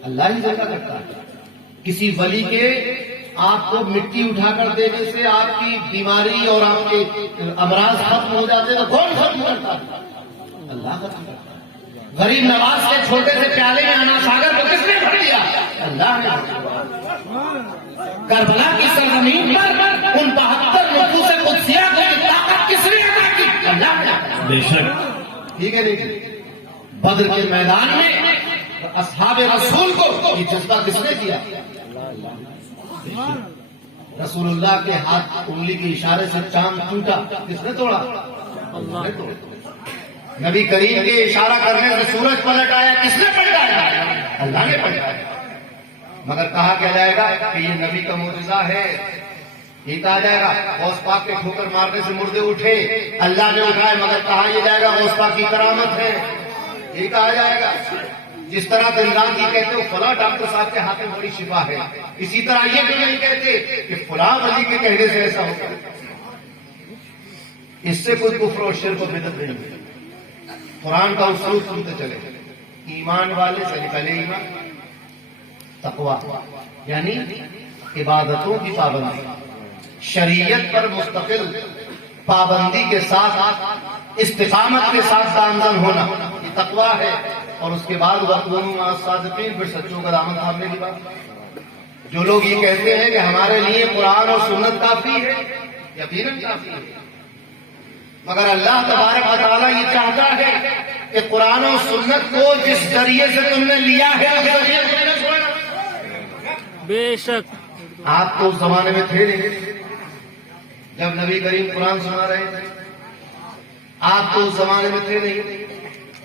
اللہ ہی زندہ کرتا ہے. کسی ولی کے آپ کو مٹی اٹھا کر دینے سے آپ کی بیماری اور آپ کے امراض ختم ہو جاتے تو کون ختم کرتا ہے؟ اللہ ختم کرتا ہے. غریب نواز کے چھوٹے سے پیالے میں آنا ساگر کو کس نے بھر دیا؟ اللہ نے. کربلا کی سرزمین پر ان 72 نفوس قدسیہ کو طاقت کس نے عطا کی؟ اللہ نے. بے شک. ٹھیک ہے نہیں؟ بدر کے میدان میں اصحاب رسول کو یہ جذبہ کس نے کیا؟ رسول اللہ کے ہاتھ انگلی کے اشارے سے چاند ٹوٹا، کس نے توڑا؟ اللہ نے توڑا. نبی کریم کے اشارہ کرنے سے سورج پلٹ آیا، کس نے پلٹایا؟ اللہ نے پلٹایا. مگر کہا کیا جائے گا کہ یہ نبی کا معجزہ ہے. یہ کہا جائے گا غوث پاک کے ٹھوکر مارنے سے مردے اٹھے، اللہ نے اٹھائے، مگر کہا یہ جائے گا غوث پاک کی کرامت ہے. یہ کہا جائے گا. جس طرح دن رات یہ کہتے ہو فلاں ڈاکٹر صاحب کے ہاتھ میں بڑی شفا ہے، اسی طرح یہ بھی نہیں کہتے کہ فلاں ولی کے کہنے سے ایسا ہوگا۔ اس سے کوئی کفر و شرک و بدعت نہیں ہے۔ قرآن کا اصول سنتے چلے، ایمان والے سے پہلے ایمان، تقویٰ یعنی عبادتوں کی پابندی، شریعت پر مستقل پابندی کے ساتھ استقامت کے ساتھ گامزن ہونا، یہ تقویٰ ہے۔ اور اس کے بعد وَقُونُوا مَعَ الصَّادِقِينَ، پھر سچوں کا دامن تھامنے کی بات۔ جو لوگ یہ کہتے ہیں کہ ہمارے لیے قرآن اور سنت کافی ہے، یقیناً کافی ہے، مگر اللہ تبارک و تعالیٰ یہ چاہتا ہے کہ قرآن و سنت کو جس ذریعے سے تم نے لیا ہے اس ذریعے سے نہ چھوڑنا۔ بے شک آپ تو اس زمانے میں تھے نہیں جب نبی کریم قرآن سنا رہے تھے، آپ تو اس زمانے میں تھے نہیں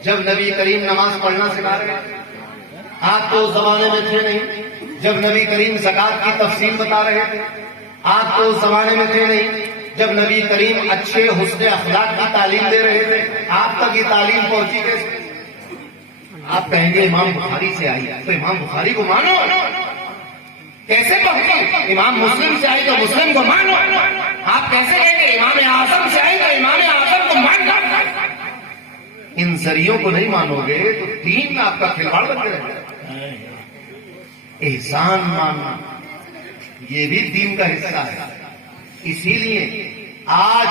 جب نبی کریم نماز پڑھنا سکھا رہے تھے، آپ تو اس زمانے میں تھے نہیں جب نبی کریم زکوٰۃ کی تفصیل بتا رہے تھے، آپ تو اس زمانے میں تھے نہیں جب نبی کریم اچھے حسن اخلاق کی تعلیم دے رہے تھے۔ آپ تک یہ تعلیم پہنچی کیسے؟ آپ کہیں گے امام بخاری سے آئی تو امام بخاری کو مانو، کیسے پہنچی؟ امام مسلم سے آئی تو مسلم کو مانو۔ آپ کیسے کہیں گے امام اعظم سے آئی تو امام اعظم کو مانو؟ ان ذریعوں کو نہیں مانو گے تو دین میں آپ کا کھلواڑ بنتے رہے گا۔ احسان ماننا یہ بھی دین کا حصہ ہے۔ اسی لیے آج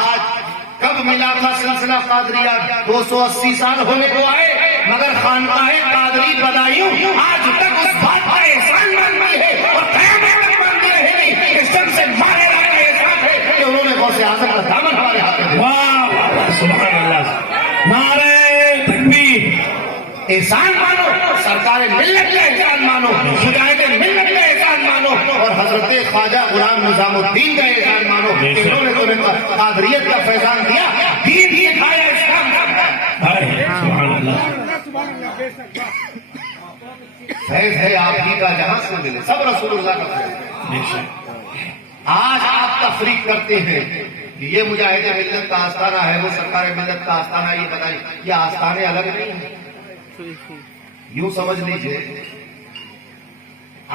کب ملا تھا سلسلہ قادریہ؟ 280 سال ہونے کو آئے، مگر خانقاہ قادری بدایوں آج تک اس بات کا احسان مانتی ہے اور قیامت تک مانتی رہے گی کہ سب سے مانے والا احسان ہے کہ انہوں نے غوث اعظم کا دامن ہمارے ہاتھ میں دیا۔ واہ واہ سبحان اللہ، نعرہ تکبیر، احسان مانو، سرکار ملت کا احسان مانو، مجاہد ملت کا احسان مانو، اور حضرت خواجہ غلام نظام الدین کا احسان مانو کہ انہوں نے تمہیں قادریت کا فیضان دیا، دین بھی کھایا، اسلام سبحان اللہ، فیض ہے آپ ہی کا جہاں سے ملے، سب رسول اللہ کا فیض ہے۔ بے شک، آج آپ تفریق کرتے ہیں کہ یہ مجاہد ملت کا آستانہ ہے، وہ سرکار ملت کا آستانہ، یہ بتائیے یہ آستانے الگ نہیں ہیں۔ یوں سمجھ لیجئے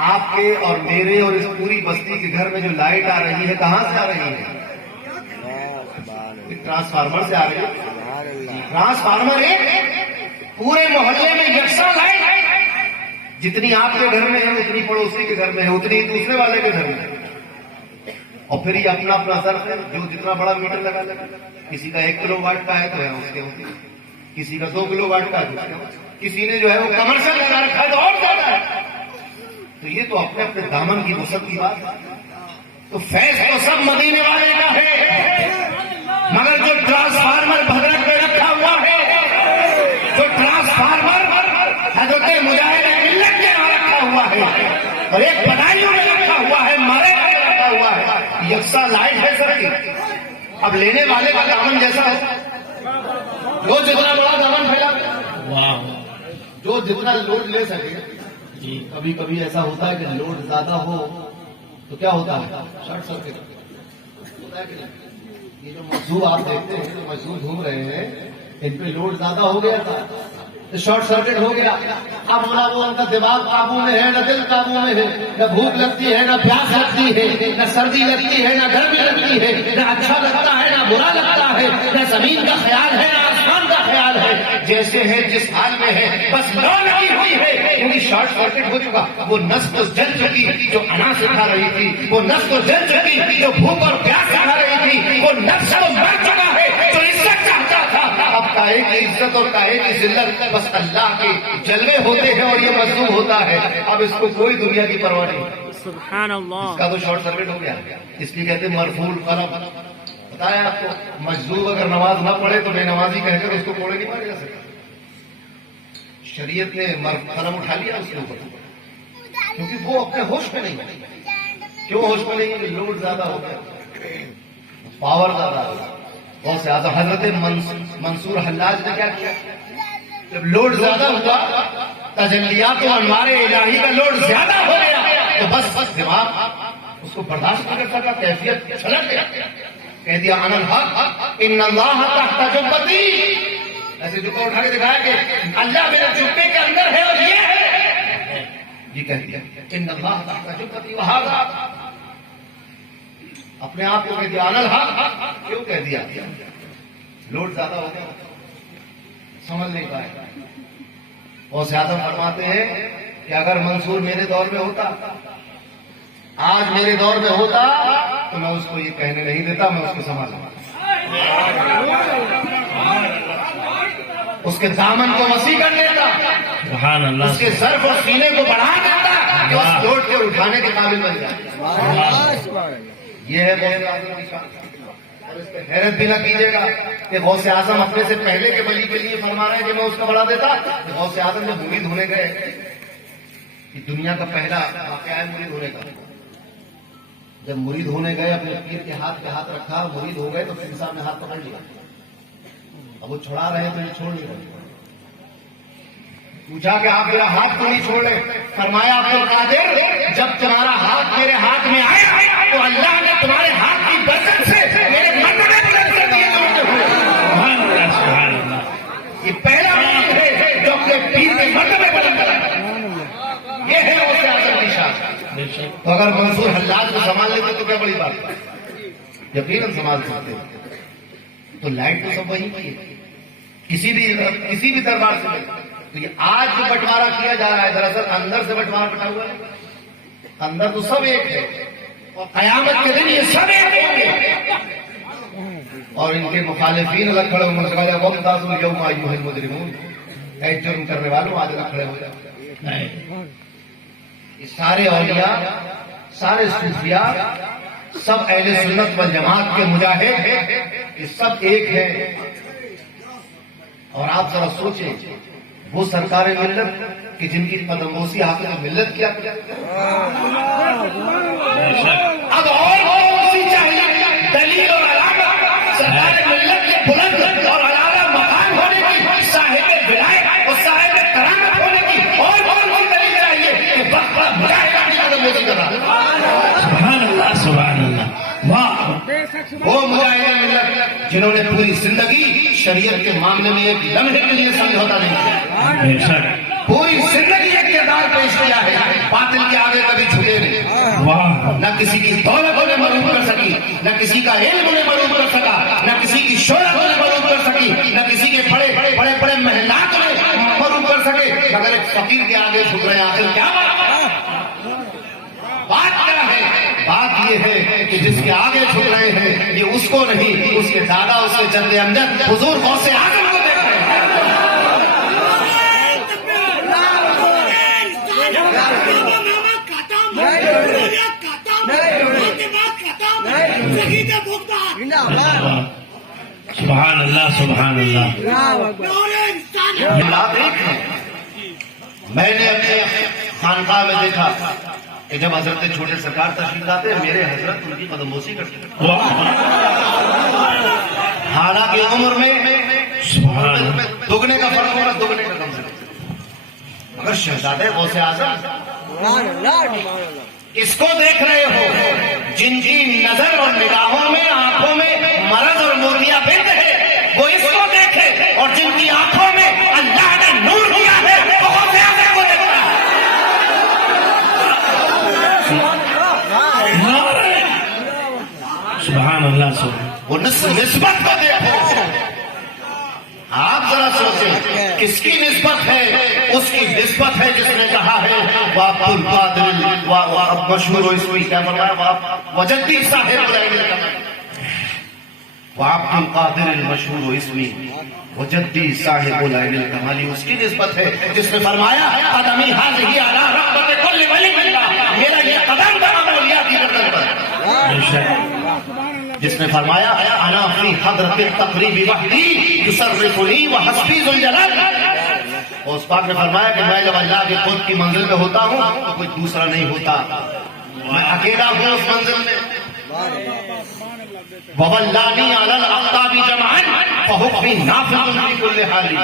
آپ کے اور میرے اور اس پوری بستی کے گھر میں جو لائٹ آ رہی ہے کہاں سے آ رہی ہے؟ ٹرانسفارمر سے آ رہی ہے۔ ٹرانسفارمر ہے، پورے محلے میں یکساں لائٹ، جتنی آپ کے گھر میں ہے اتنی پڑوسی کے گھر میں ہے، اتنی دوسرے والے کے گھر میں ہے۔ اور پھر یہ اپنا اپنا ظرف ہے، جو جتنا بڑا میٹر لگا لگا، کسی کا 1 کلو واٹ کا ہے تو ہے اس کے ہوتی، کسی کا 2 کلو واٹ کا ہے، کسی نے جو ہے وہ کمرشل لگا رکھا ہے تو اور زیادہ ہے۔ تو یہ تو اپنے اپنے دامن کی وسعت کی بات ہے۔ تو فیض تو سب مدینے والے کا ہے، مگر جو ٹرانسفارمر بھدرک میں رکھا ہوا ہے، جو ٹرانسفارمر حضرت مجاہد ملت کے یہاں رکھا ہوا ہے اور ایک بدایوں میں رکھا ہوا ہے، مرے میں رکھا ہوا ہے، یکساں لائٹ ہے سب کی۔ اب لینے والے کا دامن جیسا ہے، جو جتنا بڑا دامن پھیلا، واہ جو جتنا لوڈ لے سکے۔ جی، کبھی کبھی ایسا ہوتا ہے کہ لوڈ زیادہ ہو تو کیا ہوتا ہے؟ شارٹ سرکٹ ہوتا ہے کہ نہیں؟ یہ جو مزدور آپ دیکھتے ہیں، جو مزدور گھوم رہے ہیں، ان پہ لوڈ زیادہ ہو گیا تھا تو شارٹ سرکٹ ہو گیا۔ اب نہ وہ ان کا دماغ قابو میں ہے، نہ دل قابو میں ہے، نہ بھوک لگتی ہے، نہ پیاس لگتی ہے، نہ سردی لگتی ہے، نہ گرمی لگتی ہے، نہ اچھا لگتا ہے، نہ برا لگتا ہے، نہ زمین کا خیال ہے، نہ آسمان کا خیال ہے، جیسے ہے جس حال میں ہے، بس لو لگی ہوئی ہے، پوری شارٹ سرکٹ ہو چکا۔ وہ نس تو جل چکی جو انا سکھا رہی تھی، وہ نس تو جل چکی جو بھوک اور پیاس سکھا رہی تھی، وہ نفس تو مر چکا ہے جو عزت چاہتا تھا۔ اب کاہے کی عزت اور کاہے کی ذلت، بس اللہ کے جلوے ہوتے ہیں اور یہ مظلوم ہوتا ہے۔ اب اس کو کوئی دنیا کی پرواہ نہیں، سبحان اس اللہ، کا تو شارٹ سرکٹ ہو گیا، اس لیے کہتے ہیں مرفوع القلم۔ بتایا آپ کو، مجذوب اگر نماز نہ پڑھے تو بے نمازی کہہ کر اس کو کوڑے نہیں مارے جا سکتے۔ شریعت نے قلم اٹھا لیا اس کے اوپر، کیونکہ وہ اپنے ہوش میں نہیں ہے۔ کیوں ہوش میں نہیں ہے؟ لوڈ زیادہ ہو گیا، پاور زیادہ ہو گیا۔ بہت سے اعظم حضرت منصور حلاج نے کیا کیا؟ جب لوڈ زیادہ ہوا، تجلیات و انوار الہی کا لوڈ زیادہ ہو گیا تو بس دماغ اس کو برداشت نہیں کر سکا، کیفیت چھلک گیا، کہہ دیا انا الحق ان اللہ تحت جبتی، ایسے جبہ اٹھا کے دکھایا کہ اللہ میرے جبے کے اندر ہے اور یہ ہے یہ کہہ دیا ان اللہ تحت جبتی وہذا، اپنے آپ کو کہہ دیا ان الحق، کیوں کہہ دیا؟ لوٹ زیادہ ہو گیا، سمجھ نہیں پائے. غوث اعظم فرماتے ہیں کہ اگر منصور میرے دور میں ہوتا، آج میرے دور میں ہوتا، تو میں اس کو یہ کہنے نہیں دیتا، میں اس کو سنبھالوں، اس کے دامن کو وسیع کر دیتا، سبحان اللہ. اس کے ظرف اور سینے کو بڑھا دیتا کہ اس لوٹ کے اٹھانے کے قابل بن جائے. یہ ہے غوث اعظم کی شان. اور اس پہ حیرت بھی نہ کیجیے گا کہ غوث اعظم اپنے سے پہلے کے ولی کے لیے فرما رہے ہیں کہ میں اس کا بڑھا دیتا. غوث اعظم جب مرید ہونے گئے، یہ دنیا کا پہلا واقعہ ہے مرید ہونے کا. جب مرید ہونے گئے، اپنے پیر کے ہاتھ پہ ہاتھ رکھا، مرید ہو گئے تو پیر صاحب نے ہاتھ پکڑ لیا. اب وہ چھڑا رہے تو یہ چھوڑ نہیں رہے. پوچھا کہ آپ میرا ہاتھ کیوں نہیں چھوڑ رہے؟ فرمایا عبد القادر، جب تمہارا ہاتھ میرے ہاتھ میں آیا تو اللہ نے تمہارے ہاتھ کی برکت سے میرے مرتبے بلند کر دیے. سبحان اللہ. سبحان اللہ. یہ پہلا مرید ہے جو اپنے پیر کے مرتبے بلند کرا. یہ ہے غوث اعظم کی شان. بے شک. تو اگر منصور حلاج کو سنبھال لیتے تو کیا بڑی بات ہے؟ یقیناً سنبھال سکتے. تو لائٹ تو سب وہی کی ہے، کسی بھی دربار سے نہیں. تو یہ آج جو بٹوارا کیا جا رہا ہے، دراصل اندر سے بٹوارا بٹا ہوا ہے. اندر تو سب ایک ہے، اور قیامت کے دن یہ سب ایک ہوں گے. اور ان کے مخالفین الگ کھڑے ہوں گے، وَامْتَازُوا الْيَوْمَ أَيُّهَا الْمُجْرِمُونَ، اے جرم کرنے والوں آج نہ کھڑے ہو جائے. یہ سارے اولیاء، سارے صوفیاء، سب اہل سنت والجماعت کے مجاہد ہیں، یہ سب ایک ہیں. اور آپ ذرا سوچیں، وہ سرکار ملت کہ جن کی قدم بوسی حافظ ملت کیا. اب اور چاہیے دلیل اور علامت سرکار ملت کے بلند اور اعلیٰ مقام ہونے کی، صاحب ولایت اور صاحب کرامت ہونے کی اور کون سی دلیل چاہیے کہ وقت پر مجاہدہ کی قدم بوسی کر رہا. سبحان اللہ. سبحان اللہ. واہ. وہ مجاہد ملت جنہوں نے پوری زندگی شریعت کے معاملے میں ایک لمحے کے لیے سمجھوتا نہیں کیا. بے شک. پوری زندگی ایک کردار پیش کیا ہے، باطل کے آگے کبھی جھکے نہیں. واہ. نہ کسی کی دولت انہیں مغلوب کر سکی، نہ کسی کا علم انہیں مغلوب کر سکا، نہ کسی کی شہرت انہیں مغلوب کر سکی، نہ کسی کے بڑے محلات انہیں مغلوب کر سکے. مگر ایک فقیر کے آگے جھک رہے ہیں. آخر کیا بات کیا ہے؟ بات یہ ہے کہ جس کے آگے جھک رہے ہیں یہ اس کو نہیں، اس کے دادا، اس کے جد امجد حضور غوث اعظم کو دیکھ رہے ہیں. سبحان اللہ. سبحان اللہ. یہ بات ایک ہے. میں نے اپنے خانقاہ میں دیکھا کہ جب حضرت چھوٹے سرکار تشریف لاتے ہیں، میرے حضرت ان کی قدم بوسی کرتے ہیں. حالانکہ عمر میں دگنے کا فرق ہوگا، دگنے کا کم سے کم. مگر شہزادے غوث اعظم اس کو دیکھ رہے ہو جن کی نظر اور نگاہوں میں، آنکھوں میں مرض اور موتیا بند ہے، وہ اس کو دیکھے. اور جن کی آنکھوں میں اللہ نے نور دیا ہے، وہ غوث اعظم کو دیکھتا ہے. سبحان اللہ. سبحان. وہ نسبت کو دیکھو. آپ ذرا سوچیں کس کی نسبت ہے؟ اس کی نسبت ہے جس نے کہا ہے عبد القادر مشہور ہو اس میں کیا فرمایا؟ وجدی صاحب عبد القادر المشہور ہو اس میں وجدی صاحب العین الکمالی. اس کی نسبت ہے جس نے فرمایا قدمی حاضی علی رغبت کل ولی اللہ، میرا یہ قدم تمام اولیاء کی گردن پر. جس نے فرمایا انا فی حضرت التقریب وحدی یصرفنی وحسبی ذو الجلال. اور اس پاک نے فرمایا کہ میں جب اللہ کے خود کی منزل میں ہوتا ہوں تو کوئی دوسرا نہیں ہوتا، میں اکیلا ہوں اس منزل میں. وَوَلَّانِي عَلَى الْأَقْطَابِ جَمْعًا فَحُبِّي نَافِذٌ فِي كُلِّ حَالٍ.